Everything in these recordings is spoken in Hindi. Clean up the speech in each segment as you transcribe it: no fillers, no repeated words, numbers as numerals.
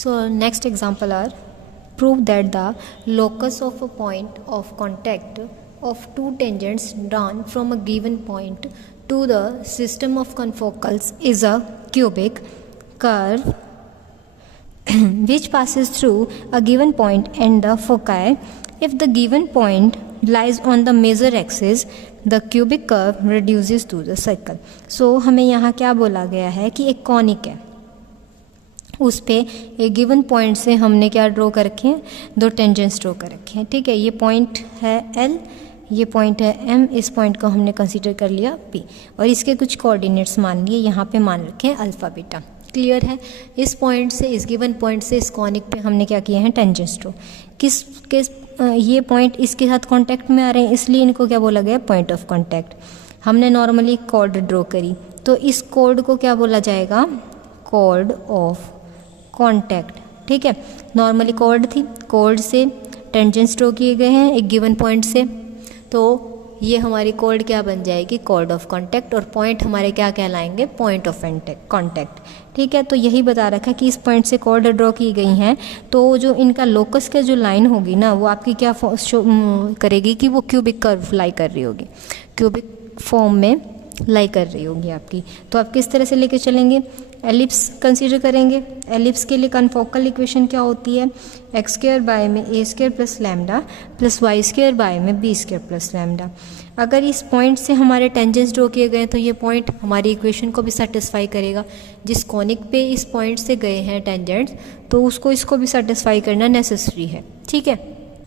So next example are, prove that the locus of a point of contact of two tangents drawn from a given point to the system of confocals is a cubic curve which passes through a given point and the foci. If the given point lies on the major axis, the cubic curve reduces to the circle. So हमें यहाँ क्या बोला गया है कि एक कॉनिक है, उस पे एक गिवन पॉइंट से हमने क्या ड्रॉ कर रखे हैं, दो टेंजेंट्स ड्रॉ कर रखे हैं. ठीक है, ये पॉइंट है L, ये पॉइंट है M. इस पॉइंट को हमने कंसीडर कर लिया P और इसके कुछ कोऑर्डिनेट्स मान लिए, यहाँ पे मान रखे हैं अल्फा बीटा. क्लियर है. इस पॉइंट से, इस गिवन पॉइंट से इस कॉनिक पे हमने क्या किए हैं, टेंजेंट्स ड्रॉ. ये पॉइंट इसके साथ कांटेक्ट में आ रहे हैं, इसलिए इनको क्या बोला गया, पॉइंट ऑफ कांटेक्ट. हमने नॉर्मली कॉर्ड ड्रॉ करी, तो इस कॉर्ड को क्या बोला जाएगा, कॉर्ड ऑफ कांटेक्ट. ठीक है, नॉर्मली कॉर्ड थी, कॉर्ड से टेंजेंट्स ड्रॉ किए गए हैं एक गिवन पॉइंट से, तो ये हमारी कॉर्ड क्या बन जाएगी, कॉर्ड ऑफ कांटेक्ट. और पॉइंट हमारे क्या कहलाएंगे, पॉइंट ऑफ कांटेक्ट. ठीक है, तो यही बता रखा है कि इस पॉइंट से कॉर्ड ड्रॉ की गई हैं, तो जो इनका लोकस का जो लाइन होगी ना, वो आपकी क्या करेगी कि वो क्यूबिक कर्व लाई कर रही होगी, क्यूबिक फॉर्म में लाई कर रही होगी आपकी. तो आप किस तरह से लेके चलेंगे, एलिप्स कंसीडर करेंगे. एलिप्स के लिए कन्फोकल इक्वेशन क्या होती है, एक्स स्क्वायर बाय में ए square plus lambda plus y square by में बी स्क्वायर प्लस लैम्डा. अगर इस पॉइंट से हमारे टेंजेंट्स ड्रॉ किए गए तो ये पॉइंट हमारी इक्वेशन को भी सेटिस्फाई करेगा. जिस कॉनिक पे इस पॉइंट से गए हैं टेंजेंट्स, तो उसको इसको भी सेटिस्फाई करना नेसेसरी है. ठीक है,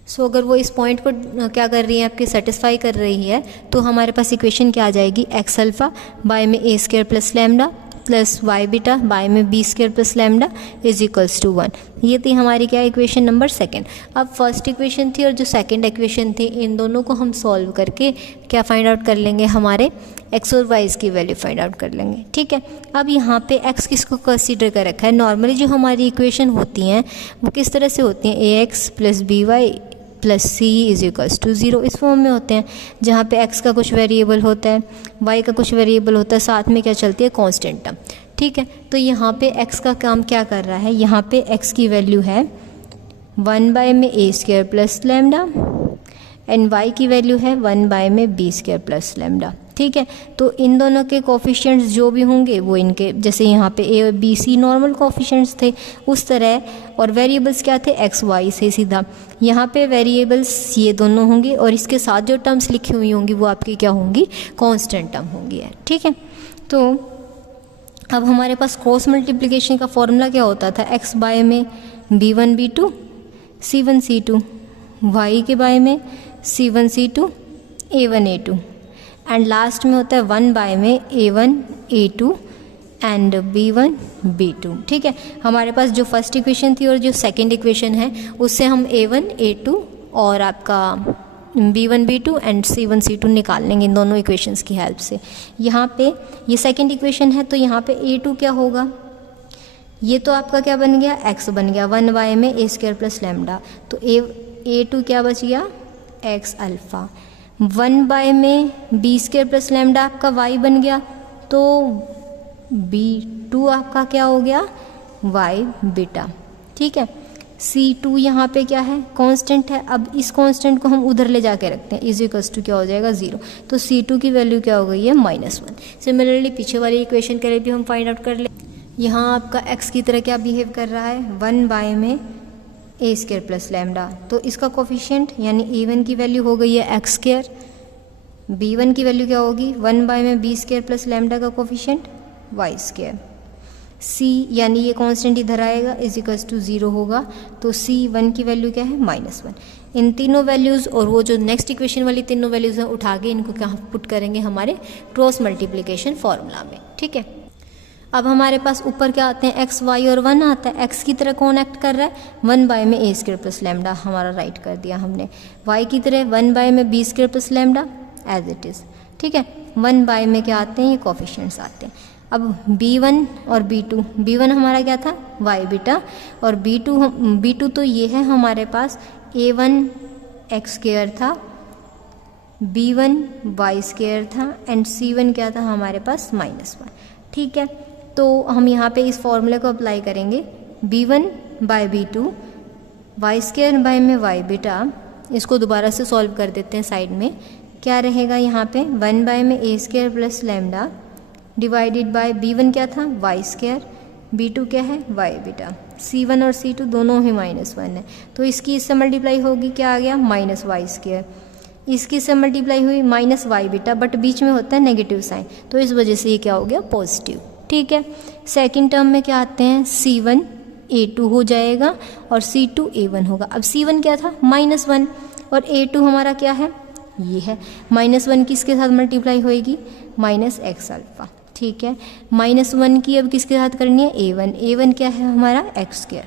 सो अगर वो इस पॉइंट को क्या कर रही है, आपकी सेटिस्फाई कर रही है, तो हमारे पास इक्वेशन क्या आ जाएगी, एक्स अल्फ़ा बाय में ए square plus lambda plus y beta by में B square plus lambda is equals to 1. ये थी हमारी क्या, इक्वेशन नंबर सेकंड. अब फर्स्ट इक्वेशन थी और जो सेकंड इक्वेशन थी, इन दोनों को हम सॉल्व करके क्या फाइंड आउट कर लेंगे, हमारे एक्स और वाई की वैल्यू फाइंड आउट कर लेंगे. ठीक है, अब यहाँ पे एक्स किसको कंसीडर कर रखा है, नॉर्मली जो हमारी इक्वेशन होती हैं वो किस तरह से होती हैं, a x plus b y plus c is equals to 0, इस फॉर्म में होते हैं, जहाँ पे x का कुछ वेरिएबल होता है, y का कुछ वेरिएबल होता है, साथ में क्या चलती है, कांस्टेंट टर्म. ठीक है, तो यहाँ पे x का काम क्या कर रहा है, यहाँ पे x की वैल्यू है 1 बाय में ए square plus lambda and y की वैल्यू है 1 बाय में बी स्क्वायर प्लस लैम्डा. ठीक है, तो इन दोनों के कोफिशिएंट्स जो भी होंगे वो इनके, जैसे यहाँ पे ए और बी सी नॉर्मल कोफिशिएंट्स थे उस तरह, और वेरिएबल्स क्या थे, एक्स वाई से सीधा. यहाँ पे वेरिएबल्स ये दोनों होंगे और इसके साथ जो टर्म्स लिखी हुई होंगी वो आपकी क्या होंगी, कांस्टेंट टर्म होंगी. ठीक है, तो अब हमारे पास क्रॉस मल्टीप्लिकेशन का फॉर्मूला क्या होता था, एक्स बाय में b1 b2 c1 c2, Y के बाय में c1 c2 a1 a2, and last में होता है 1 बाय में a1 a2 and b1 b2. ठीक है, हमारे पास जो फर्स्ट इक्वेशन थी और जो सेकंड इक्वेशन है उससे हम a1 a2 और आपका b1 b2 and c1 c2 निकाल लेंगे इन दोनों इक्वेशंस की हेल्प से. यहाँ पे ये सेकंड इक्वेशन है, तो यहाँ पे a2 क्या होगा, ये तो आपका क्या बन गया, x बन गया 1 बाय में ए स्क्वायर प्लस लैम्डा, तो a2 क्या बच गया, x अल्फ़ा. 1 बाय में बी स्क्वायर प्लस लैम्डा आपका y बन गया, तो b2 आपका क्या हो गया, y बीटा. ठीक है, c2 यहाँ पे क्या है, कांस्टेंट है. अब इस कांस्टेंट को हम उधर ले जाके रखते हैं, इज इक्वल्स टू क्या हो जाएगा, 0. तो c2 की वैल्यू क्या हो गई है, -1. सिमिलरली पीछे वाली इक्वेशन के लिए भी हम फाइंड आउट कर ले. यहाँ आपका x की तरह क्या बिहेव कर रहा है, 1 बाय में ए स्क्वायर प्लस लैम्डा, तो इसका कोफिशिएंट यानी a1 की वैल्यू हो गई है एक्स स्क्वायर, b1 की वैल्यू क्या होगी, 1 बाय में बी स्क्वायर प्लस लैम्डा का कोफिशिएंट वाई स्क्वायर. c यानी ये कांस्टेंट इधर आएगा, इज इक्वल्स टू 0 होगा, तो c1 की वैल्यू क्या है, -1. इन तीनों वैल्यूज़ और वो जो नेक्स्ट इक्वेशन वाली तीनों वैल्यूज़ हैं उठा के इनको क्या पुट करेंगे हमारे क्रॉस मल्टीप्लिकेशन फॉर्मूला में. ठीक है, अब हमारे पास ऊपर क्या आते हैं, एक्स वाई और 1 आता है. एक्स की तरह कौन एक्ट कर रहा है, 1 बाय में ए स्क्वायर प्लस लैम्डा हमारा राइट कर दिया हमने. वाई की तरह 1 बाय में B square plus lambda as it is. ठीक है, 1 बाय में क्या आते हैं, ये कोफिशिएंट्स आते हैं. अब b1 और b2, b1 हमारा क्या था, y बीटा, और b2 तो ये है हमारे पास a1 एक्स स्क्वायर था, b1 वाई स्क्वायर था एंड c1 क्या था हमारे पास -1. ठीक है, तो हम यहाँ पे इस फॉर्मूले को अप्लाई करेंगे, b1 by B2, Y square by में वाई बीटा, इसको दोबारा से सॉल्व कर देते हैं साइड में। क्या रहेगा यहाँ पे 1 बाय में ए square plus lambda divided by B1 क्या था वाई स्क्वायर, B2 क्या है वाई बीटा, C1 और C2 दोनों ही -1 है, तो इसकी इससे मल्टीप्लाई होगी, क्या आ गया माइनस वाई स्क्वायर, इसकी इससे मल्टीप्लाई हुई माइनस वाई बीटा, बट बीच में होता है नेगेटिव साइन, तो इस वजह से ये क्या हो गया पॉजिटिव। ठीक है, सेकंड टर्म में क्या आते हैं C1 A2 हो जाएगा और C2 A1 होगा। अब C1 क्या था -1 और A2 हमारा क्या है ये है, -1 किसके साथ मल्टीप्लाई होएगी -x अल्फा। ठीक है, -1 की अब किसके साथ करनी है A1, A1 क्या है हमारा x स्क्वायर,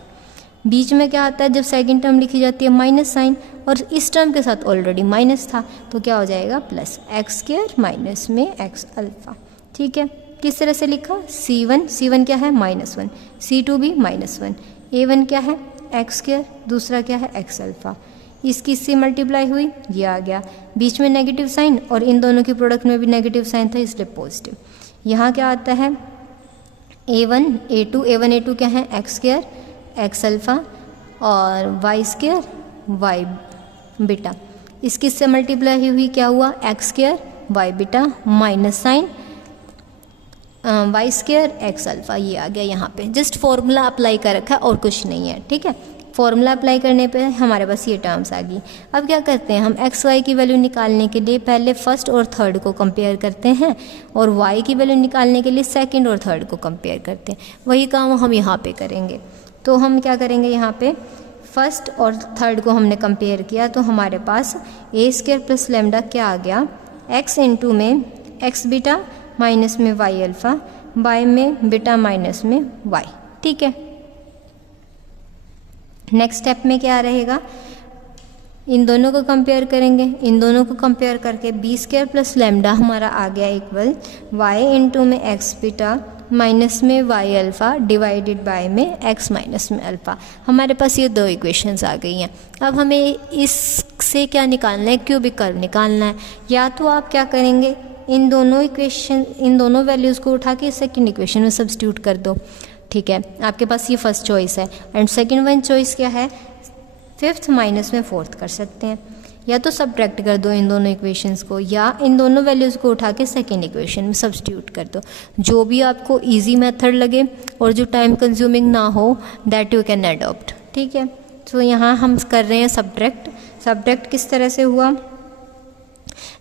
बीच में क्या आता है जब सेकंड टर्म लिखी जाती है माइनस साइन, और इस टर्म के साथ ऑलरेडी माइनस था तो क्या हो जाएगा प्लस एक्स स्क्वायर माइनस में एक्स अल्फा। ठीक है, किस तरह से लिखा C1 क्या है -1, C2 भी -1, A1 क्या है एक्स स्क्वायर, दूसरा क्या है एक्स अल्फा, इसकी इससे मल्टीप्लाई हुई ये आ गया, बीच में नेगेटिव साइन और इन दोनों की प्रोडक्ट में भी नेगेटिव साइन था इसलिए पॉजिटिव। यहाँ क्या आता है A1 A2 क्या है एक्स स्क्वायर एक्स अल्फा और वाई स्क्वायर वाई बीटा, इसकी इससे मल्टीप्लाई हुई क्या हुआ X square Y beta minus sine Y square X alpha, ये आ गया। यहाँ पे जस्ट फॉर्मूला अप्लाई कर रखा है और कुछ नहीं है। ठीक है, फॉर्मूला अप्लाई करने पे हमारे पास ये टर्म्स आ गई। अब क्या करते हैं हम एक्स वाई की वैल्यू निकालने के लिए पहले फर्स्ट और थर्ड को कंपेयर करते हैं और वाई की वैल्यू निकालने के लिए सेकंड और थर्ड को कंपेयर करते हैं। वही काम हम यहाँ पे करेंगे। तो हम क्या करेंगे, यहाँ पे फर्स्ट और थर्ड को हमने कंपेयर किया तो हमारे पास ए स्क्वायर प्लस लैम्डा क्या आ गया, एक्स इंटू में एक्स बीटा माइनस में वाई अल्फ़ा बाय में बीटा माइनस में वाई। ठीक है, नेक्स्ट स्टेप में क्या रहेगा, इन दोनों को कंपेयर करेंगे, इन दोनों को कंपेयर करके बी स्क्वायर प्लस लैम्डा हमारा आ गया इक्वल वाई इंटू में एक्स बीटा माइनस में वाई अल्फ़ा डिवाइडेड बाय में एक्स माइनस में अल्फ़ा। हमारे पास ये दो इक्वेशंस आ गई हैं। अब हमें इससे क्या निकालना है, क्यूबिक कर्व निकालना है। या तो आप क्या करेंगे, इन दोनों वैल्यूज़ को उठा के सेकंड इक्वेशन में सब्स्टिट्यूट कर दो। ठीक है, आपके पास ये फर्स्ट चॉइस है एंड सेकंड वन चॉइस क्या है, फिफ्थ माइनस में फोर्थ कर सकते हैं। या तो सब्ट्रैक्ट कर दो इन दोनों इक्वेशंस को या इन दोनों वैल्यूज़ को उठा के सेकंड इक्वेशन में सब्स्टिट्यूट कर दो, जो भी आपको इजी मेथड लगे और जो टाइम कंज्यूमिंग ना हो दैट यू कैन अडॉप्ट। ठीक है, तो यहाँ हम कर रहे हैं सब्ट्रैक्ट किस तरह से हुआ,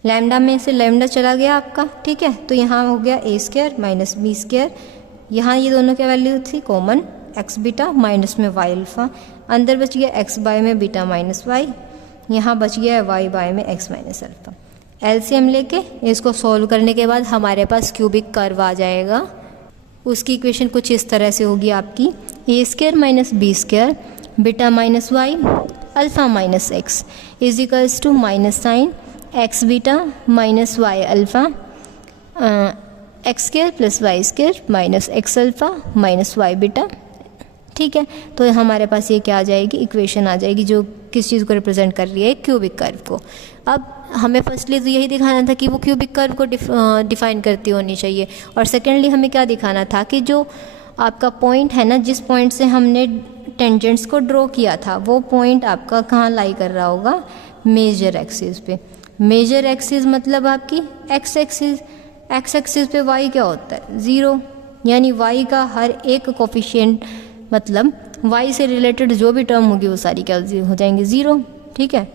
लैम्डा में से लैम्डा चला गया आपका। ठीक है, तो यहाँ हो गया ए स्क्वायर माइनस बी स्क्वायर, यहाँ ये दोनों क्या वैल्यू थी कॉमन एक्स बीटा माइनस में वाई अल्फ़ा, अंदर बच गया एक्स बाय में बीटा माइनस वाई, यहाँ बच गया है वाई बाय में एक्स माइनस अल्फ़ा। एलसीएम लेके इसको सॉल्व करने के बाद हमारे पास क्यूबिक कर्व आ जाएगा। उसकी इक्वेशन कुछ इस तरह से होगी आपकी, a square minus b square beta minus y alpha minus x is equals to minus sign x beta minus y alpha x square plus y square minus x alpha minus y beta. ठीक है, तो हमारे पास ये क्या आ जाएगी, इक्वेशन आ जाएगी जो किस चीज़ को रिप्रेजेंट कर रही है, क्यूबिक कर्व को। अब हमें फर्स्टली तो यही दिखाना था कि वो क्यूबिक कर्व को डिफाइन करती होनी चाहिए, और सेकेंडली हमें क्या दिखाना था कि जो आपका पॉइंट है ना, जिस पॉइंट से हमने टेंजेंट्स को ड्रॉ किया था वो पॉइंट आपका कहाँ लाई कर रहा होगा, मेजर एक्सिस पे। मेजर एक्सिस मतलब आपकी एक्स एक्सिस पे वाई क्या होता है 0, यानी वाई का हर एक कोफिशिएंट मतलब y से रिलेटेड जो भी टर्म होगी वो सारी क्या हो जाएंगे 0। ठीक है,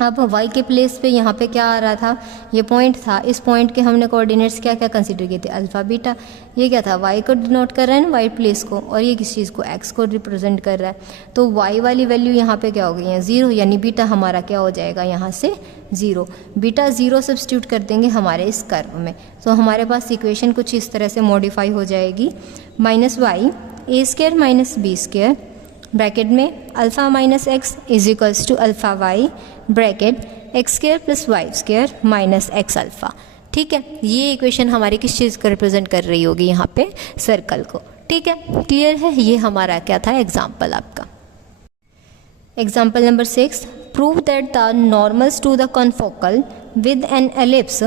अब y के प्लेस पे यहाँ पे क्या आ रहा था, ये पॉइंट था, इस पॉइंट के हमने कोऑर्डिनेट्स क्या क्या कंसीडर किए थे, अल्फ़ा बीटा। ये क्या था, y को डिनोट कर रहा है ना y प्लेस को, और ये किस चीज़ को x को रिप्रेजेंट कर रहा है। तो y वाली वैल्यू यहाँ पे क्या हो गई है 0, यानी बीटा हमारा क्या हो जाएगा यहाँ से 0। बीटा 0 सब्स्टिट्यूट कर देंगे हमारे इस कर्व में, तो हमारे पास इक्वेशन कुछ इस तरह से मॉडिफाई हो जाएगी, minus y a square minus b square bracket में alpha minus x is equals to alpha y bracket x square plus y square minus x alpha. ठीक है, ये इक्वेशन हमारी किस चीज़ को रिप्रेजेंट कर रही होगी, यहाँ पे सर्कल को। ठीक है, क्लियर है। ये हमारा क्या था एग्जाम्पल आपका। Example number 6, prove that the normals to the confocal with an ellipse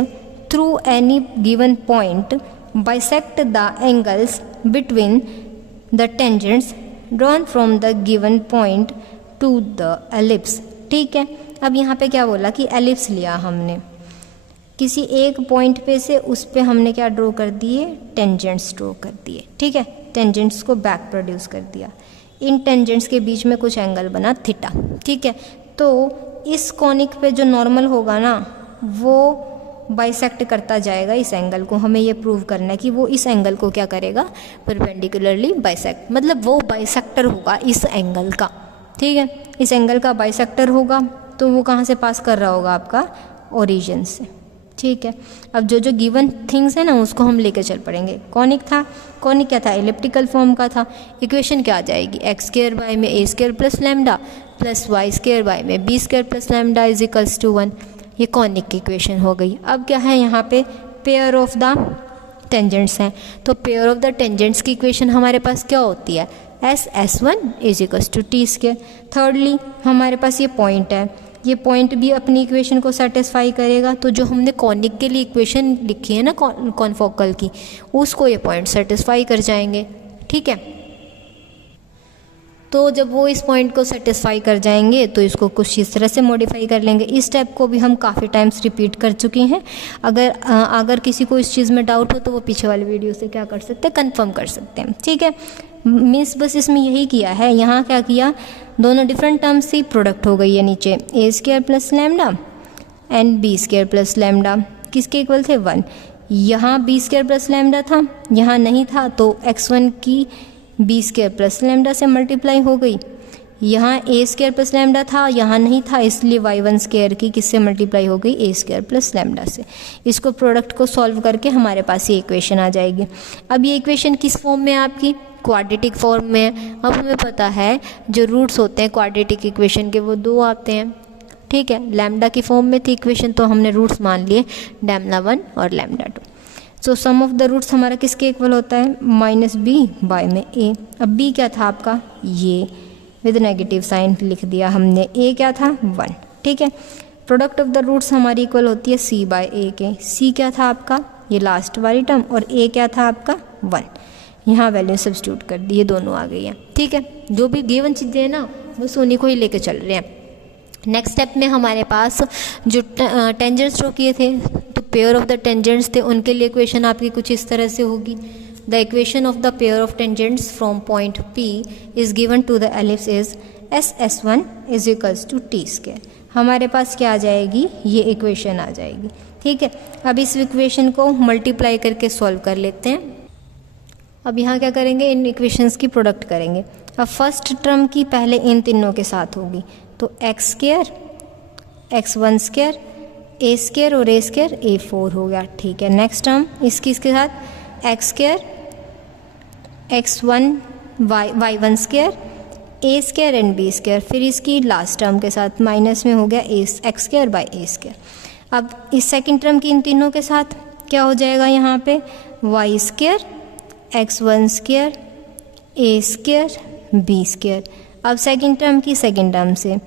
through any given point bisect the angles between the tangents drawn from the given point to the ellipse. ठीक है, अब यहाँ पे क्या बोला कि एलिप्स लिया हमने, किसी एक पॉइंट पे से उस पे हमने क्या ड्रॉ कर दिए, टेंजेंट्स ड्रॉ कर दिए। ठीक है, टेंजेंट्स को बैक प्रोड्यूस कर दिया, इन टेंजेंट्स के बीच में कुछ एंगल बना थीटा। ठीक है, तो इस कॉनिक पे जो नॉर्मल होगा ना वो बाइसेक्ट करता जाएगा इस एंगल को। हमें ये प्रूव करना है कि वो इस एंगल को क्या करेगा, परपेंडिकुलरली बाइसेक्ट, मतलब वो बाइसेक्टर होगा इस एंगल का। ठीक है, इस एंगल का बाइसेक्टर होगा तो वो कहाँ से पास कर रहा होगा, आपका ओरिजिन से। ठीक है, अब जो जो गिवन थिंग्स है ना उसको हम लेके चल पड़ेंगे। कॉनिक था, कॉनिक क्या था, एलिप्टिकल फॉर्म का था। इक्वेशन क्या आ जाएगी, एक्स स्क्वायर बाय में ए square plus lambda plus y square by में B square plus lambda is equals to 1। ये कॉनिक की इक्वेशन हो गई। अब क्या है यहाँ पे, पेयर ऑफ द टेंजेंट्स हैं, तो पेयर ऑफ द टेंजेंट्स की इक्वेशन हमारे पास क्या होती है, S1 is equals to T square. Thirdly हमारे पास ये पॉइंट है, ये पॉइंट भी अपनी इक्वेशन को सेटिस्फाई करेगा। तो जो हमने कॉनिक के लिए इक्वेशन लिखी है ना कॉन्फोकल की, उसको ये पॉइंट सेटिस्फाई कर जाएंगे। ठीक है, तो जब वो इस पॉइंट को सेटिस्फाई कर जाएंगे तो इसको कुछ इस तरह से मॉडिफाई कर लेंगे। इस स्टेप को भी हम काफ़ी टाइम्स रिपीट कर चुके हैं। अगर किसी को इस चीज़ में डाउट हो तो वो पीछे वाले वीडियो से क्या कर सकते हैं, कंफर्म कर सकते हैं। ठीक है, मीन्स बस इसमें यही किया है। यहाँ क्या किया, दोनों डिफरेंट टर्म्स से प्रोडक्ट हो गई है नीचे, a square plus lambda and B square plus lambda किसके इक्वल थे, 1। यहाँ बी स्क्वायर प्लस लैम्डा था, यहाँ नहीं था, तो x1 की बी स्क्वायर प्लस लैम्डा से मल्टीप्लाई हो गई। यहाँ ए स्क्वायर प्लस लैम्डा था, यहाँ नहीं था, इसलिए y1 स्क्वायर की किससे मल्टीप्लाई हो गई, ए स्क्वायर प्लस लैम्डा से। इसको प्रोडक्ट को सॉल्व करके हमारे पास ये इक्वेशन आ जाएगी। अब ये इक्वेशन किस फॉर्म में है आपकी, क्वाड्रेटिक फॉर्म में है। अब हमें पता है जो रूट्स होते हैं क्वाड्रेटिक इक्वेशन के वो 2 आते हैं। ठीक है, लैम्डा की फॉर्म में थी इक्वेशन तो हमने रूट्स मान लिए लैम्डा 1 और lambda 2। So sum of the roots हमारा किसके इक्वल होता है, -b बाय में a। अब b क्या था आपका, ये विद नेगेटिव साइन लिख दिया हमने, a क्या था 1। ठीक है, प्रोडक्ट ऑफ द रूट्स हमारी इक्वल होती है c बाय a के। c क्या था आपका, ये लास्ट वाली टर्म, और a क्या था आपका 1। यहाँ वैल्यू सब्स्टिट्यूट कर दी, ये दोनों आ गई हैं। ठीक है, जो भी गिवन चीज़ें हैं ना बस उन्हीं को ही लेके चल रहे हैं। नेक्स्ट स्टेप में हमारे पास जो टेंजेंट्स ड्रॉ किए थे, तो पेयर ऑफ द टेंजेंट्स थे, उनके लिए इक्वेशन आपकी कुछ इस तरह से होगी। The equation of the pair of tangents from point P is given to the ellipse is S1 is equals to T square. हमारे पास क्या आ जाएगी, ये इक्वेशन आ जाएगी। ठीक है, अब इस इक्वेशन को मल्टीप्लाई करके सॉल्व कर लेते हैं। अब यहाँ क्या करेंगे, इन इक्वेशंस की प्रोडक्ट करेंगे। अब फर्स्ट टर्म की पहले इन तीनों के साथ होगी, तो एक्स स्क्वायर x1 स्क्वायर ए स्क्वायर और ए स्क्वायर a4 हो गया। ठीक है, नेक्स्ट टर्म इसके साथ X square x1 y1 square A square and B square, फिर इसकी लास्ट टर्म के साथ माइनस में हो गया एक्स स्क्वायर बाय ए स्क्वायर। अब इस सेकंड टर्म की इन तीनों के साथ क्या हो जाएगा, यहाँ पे वाई स्क्वायर x1 स्क्वायर ए स्क्वायर बी स्क्वायर। अब सेकंड टर्म की सेकंड टर्म से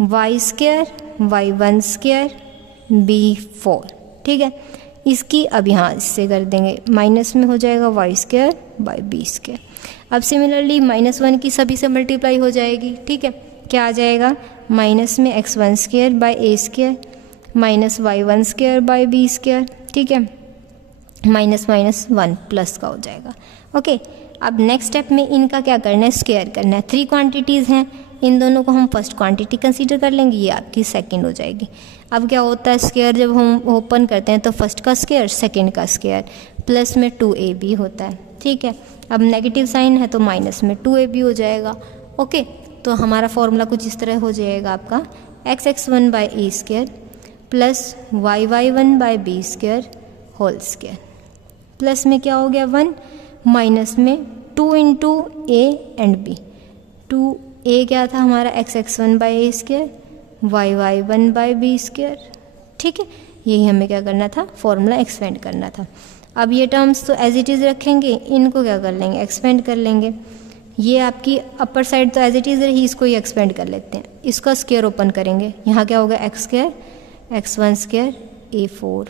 Y square y1 square b4। ठीक है, इसकी अब यहाँ इससे कर देंगे, माइनस में हो जाएगा Y square by B square. अब सिमिलरली -1 की सभी से मल्टीप्लाई हो जाएगी। ठीक है, क्या आ जाएगा, माइनस में x1 square by A square minus y1 square by B square. ठीक है, -1 प्लस का हो जाएगा। ओके, अब नेक्स्ट स्टेप में इनका क्या करना है, स्क्वायर करना है। 3 क्वांटिटीज़ हैं, इन दोनों को हम फर्स्ट क्वांटिटी कंसीडर कर लेंगे, ये आपकी सेकंड हो जाएगी। अब क्या होता है, स्क्वायर जब हम ओपन करते हैं तो फर्स्ट का स्क्वायर सेकंड का स्क्वायर प्लस में 2ab होता है। ठीक है, अब नेगेटिव साइन है तो माइनस में 2ab हो जाएगा। ओके, तो हमारा फॉर्मूला कुछ इस तरह हो जाएगा आपका, x1 by A square plus y1 by B square whole square, plus में क्या हो गया 1, माइनस में 2 into A and B. 2a क्या था हमारा x1 by A square y1 by B square. ठीक है, यही हमें क्या करना था, फॉर्मूला एक्सपेंड करना था। अब ये टर्म्स तो एज इट इज़ रखेंगे, इनको क्या कर लेंगे, एक्सपेंड कर लेंगे। ये आपकी अपर साइड तो एज इट इज़ रही, इसको ही एक्सपेंड कर लेते हैं। इसका स्क्वायर ओपन करेंगे, यहाँ क्या होगा X square x1 square a4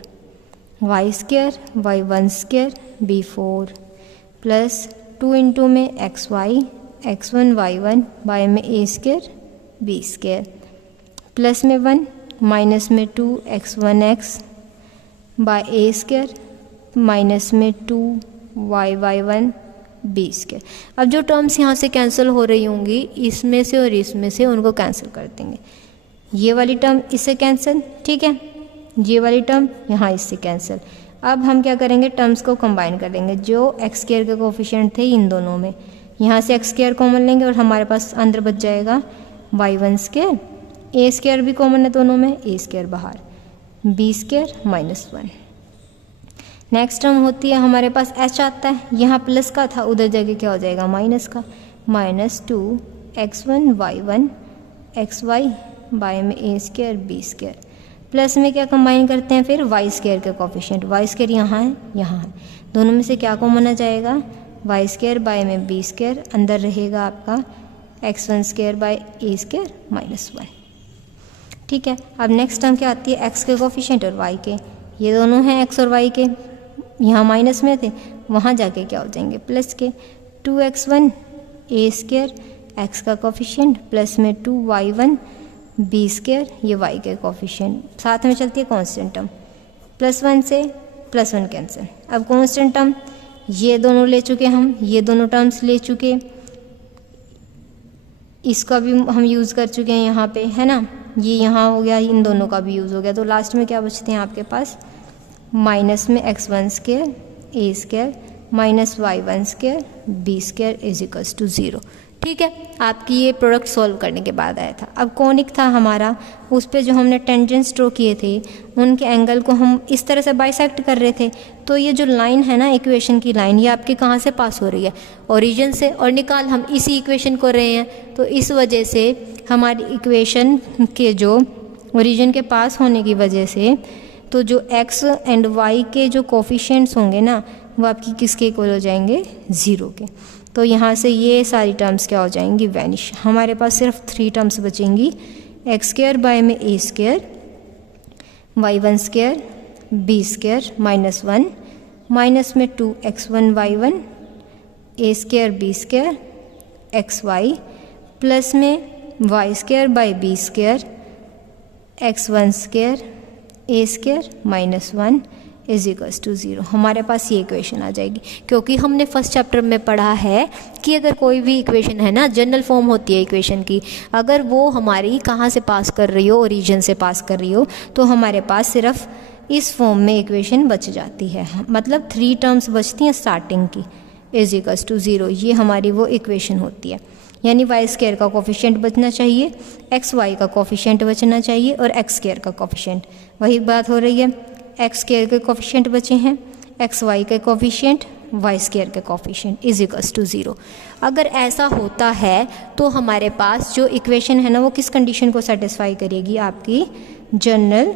Y square y1 square b4 plus 2 into में xy x1 y1 बाय में ए स्क्वायर बी स्क्वायर प्लस में 1 माइनस में 2 x1 x by A square minus में 2 y1 बी स्क्वायर। अब जो टर्म्स यहाँ से कैंसिल हो रही होंगी इसमें से और इसमें से उनको कैंसिल कर देंगे। ये वाली टर्म इससे कैंसिल, ठीक है, ये वाली टर्म यहाँ इससे कैंसिल। अब हम क्या करेंगे, टर्म्स को कंबाइन कर लेंगे। जो एक्स स्क्वायर के कोफिशिएंट थे इन दोनों में, यहाँ से एक्स स्क्वायर कॉमन लेंगे और हमारे पास अंदर बच जाएगा y1 स्क्वायर, ए स्क्वायर भी कॉमन है दोनों में, ए स्क्वायर बाहर, B square minus 1। Next term होती है हमारे पास h आता है, यहाँ प्लस का था उधर जगह क्या हो जाएगा माइनस का, minus 2 x1 y1 xy bye में ए स्क्वायर बी स्क्वायर प्लस में क्या कंबाइन करते हैं फिर वाई स्क्वायर के कोफिशिएंट, वाई स्क्वायर यहाँ है यहाँ है, दोनों में से क्या कॉमन आ जाएगा वाई स्क्वायर बाय में बी स्क्वायर, अंदर रहेगा आपका x1 square by A square minus 1। ठीक है, अब नेक्स्ट टर्म क्या आती है, x के कोफिशिएंट और y के, ये दोनों हैं x और y के, यहाँ माइनस में थे वहाँ जाके क्या हो जाएंगे प्लस के, 2x1 ए स्क्वायर x का कोफिशिएंट प्लस में 2y1 बी स्क्वायर, ये y के कोफिशिएंट, साथ में चलती है कांस्टेंट टर्म, +1 से +1 कैंसिल। अब कांस्टेंट टर्म ये दोनों ले चुके हम, ये दोनों टर्म्स ले चुके, इसका भी हम यूज़ कर चुके हैं यहाँ पे, है ना, ये यहाँ हो गया, इन दोनों का भी यूज़ हो गया। तो लास्ट में क्या बचते हैं आपके पास, माइनस में x1 square A square minus y1 square B square is equals to 0। ठीक है, आपकी ये प्रोडक्ट सॉल्व करने के बाद आया था। अब कॉनिक था हमारा, उस पे जो हमने टेंजेंट्स ड्रॉ किए थे उनके एंगल को हम इस तरह से बाइसेक्ट कर रहे थे। तो ये जो लाइन है ना, इक्वेशन की लाइन, ये आपके कहाँ से पास हो रही है, ओरिजिन से, और निकाल हम इसी इक्वेशन को रहे हैं। तो इस वजह से हमारी इक्वेशन के जो ओरिजिन के पास होने की वजह से तो जो x एंड y के जो कोफिशिएंट्स होंगे ना वो आपकी किसके इक्वल हो जाएंगे, 0 के। तो यहाँ से ये सारी टर्म्स क्या हो जाएंगी, वैनिश। हमारे पास सिर्फ 3 टर्म्स बचेंगी, एक्स स्क्वायर बाय में ए square y1 square B square minus 1 minus में 2x1 y1 a square B square xy plus में y square by b square x1 square A square minus 1 is equals to 0। हमारे पास ये इक्वेशन आ जाएगी, क्योंकि हमने फर्स्ट चैप्टर में पढ़ा है कि अगर कोई भी इक्वेशन है ना, जनरल फॉर्म होती है इक्वेशन की, अगर वो हमारी कहाँ से पास कर रही हो, ओरिजिन से पास कर रही हो, तो हमारे पास सिर्फ इस फॉर्म में इक्वेशन बच जाती है, मतलब 3 टर्म्स बचती हैं स्टार्टिंग की, इज इक्वल्स टू 0। ये हमारी वो इक्वेशन होती है, यानी वाई स्क्वायर का कोफिशिएंट बचना चाहिए, एक्स वाई का कोफिशिएंट बचना चाहिए और एक्स स्क्वायर का कोफिशिएंट, वही बात हो रही है। एक्स स्क्वायर के कोफिशिएंट बचे हैं, एक्स वाई के कोफिशिएंट, वाई स्क्वायर के कोफिशिएंट इज इक्वल्स टू 0। अगर ऐसा होता है तो हमारे पास जो इक्वेशन है ना वो किस कंडीशन को सेटिस्फाई करेगी, आपकी जनरल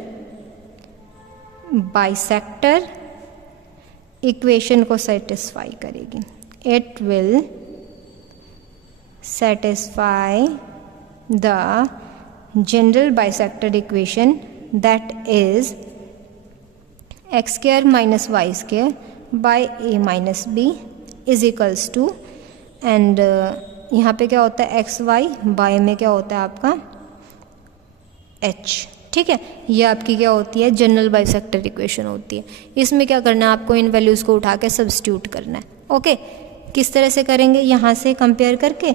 बाइसेक्टर इक्वेशन को सेटिस्फाई करेगी। It will satisfy the general bisector equation that is x square minus y square by a minus b is equals to and यहाँ पे क्या होता है x y, by में क्या होता है आपका h। ठीक है, ये आपकी क्या होती है, जनरल बाइसेक्टर इक्वेशन होती है। इसमें क्या करना है, आपको इन वैल्यूज़ को उठा के सब्स्टिट्यूट करना है। ओके, किस तरह से करेंगे, यहाँ से कंपेयर करके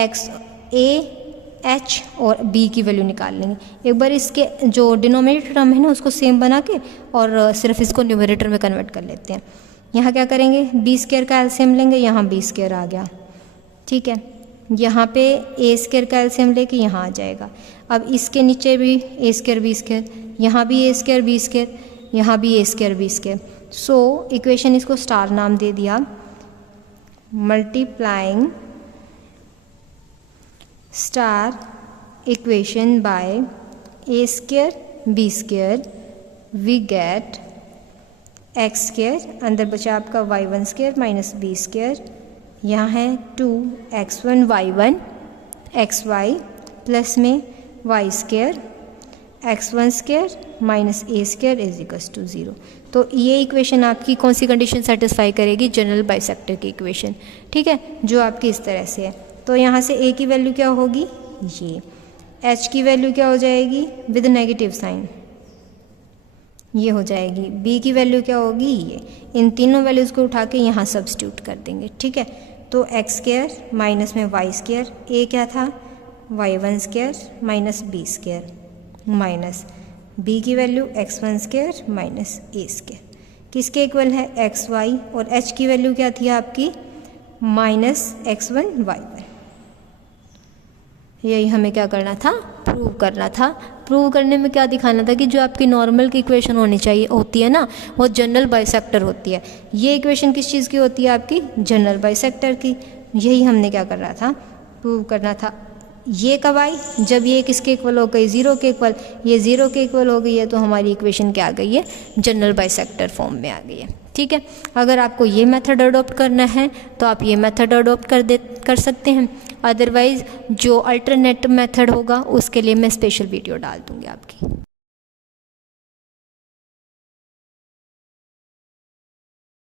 x a h और b की वैल्यू निकाल लेंगे। एक बार इसके जो डिनोमिनेटर टर्म है ना उसको सेम बना के और सिर्फ इसको न्यूमरेटर में कन्वर्ट कर लेते हैं। यहाँ क्या करेंगे, बी स्क्वायर का एलसीएम लेंगे, यहाँ बी स्क्वायर आ गया, ठीक है, यहाँ पे ए स्क्वायर का एलसीएम लेके यहाँ आ जाएगा। अब इसके नीचे भी ए स्क्वायर बी स्क्वायर, यहाँ भी ए स्क्वायर बी स्क्वायर, यहाँ भी a square B square. So equation इसको स्टार नाम दे दिया, multiplying star equation by A square B square we get x square, अंदर बचा आपका y1 square minus b square, यहाँ है 2x1 y1 xy प्लस में y square x1 square minus A square is equals to 0। तो ये इक्वेशन आपकी कौन सी कंडीशन सेटिस्फाई करेगी, जनरल बाइसेक्टर की इक्वेशन। ठीक है, जो आपकी इस तरह से है। तो यहाँ से a की वैल्यू क्या होगी, ये h की वैल्यू क्या हो जाएगी विद नेगेटिव साइन, ये हो जाएगी, b की वैल्यू क्या होगी ये। इन तीनों वैल्यूज़ को उठा के यहाँ सब्स्टिट्यूट कर देंगे, ठीक है। तो एक्स स्क्वायर माइनस में वाई स्क्वायर, a क्या था y1 square minus b square, minus b की value x1 square minus a square, किसके इक्वल है xy, और h की वैल्यू क्या थी आपकी माइनस x1 y1। यही हमें क्या करना था, प्रूव करना था। प्रूव करने में क्या दिखाना था कि जो आपकी नॉर्मल की इक्वेशन होनी चाहिए होती है ना, वो जनरल बाइसेक्टर होती है। ये इक्वेशन किस चीज़ की होती है आपकी, जनरल बाइसेक्टर की। यही हमने क्या करना था, प्रूव करना था। ये कब आई, जब ये किसके इक्वल हो गई, ज़ीरो के इक्वल। ये ज़ीरो के इक्वल हो गई है तो हमारी इक्वेशन क्या आ गई है, जनरल बाइसेक्टर फॉर्म में आ गई है, ठीक है। अगर आपको ये मेथड अडोप्ट करना है तो आप ये मेथड अडोप्ट कर सकते हैं, अदरवाइज़ जो अल्टरनेट मेथड होगा उसके लिए मैं स्पेशल वीडियो डाल दूँगी आपकी।